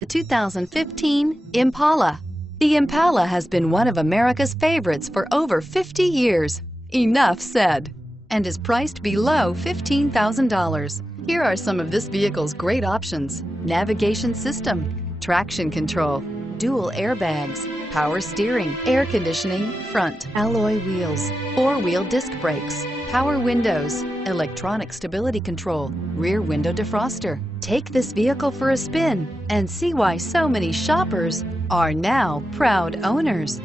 The 2015 Impala. The Impala has been one of America's favorites for over 50 years. Enough said. And is priced below $15,000. Here are some of this vehicle's great options: navigation system, traction control, dual airbags, power steering, air conditioning, front alloy wheels, four-wheel disc brakes, power windows, electronic stability control, rear window defroster. Take this vehicle for a spin and see why so many shoppers are now proud owners.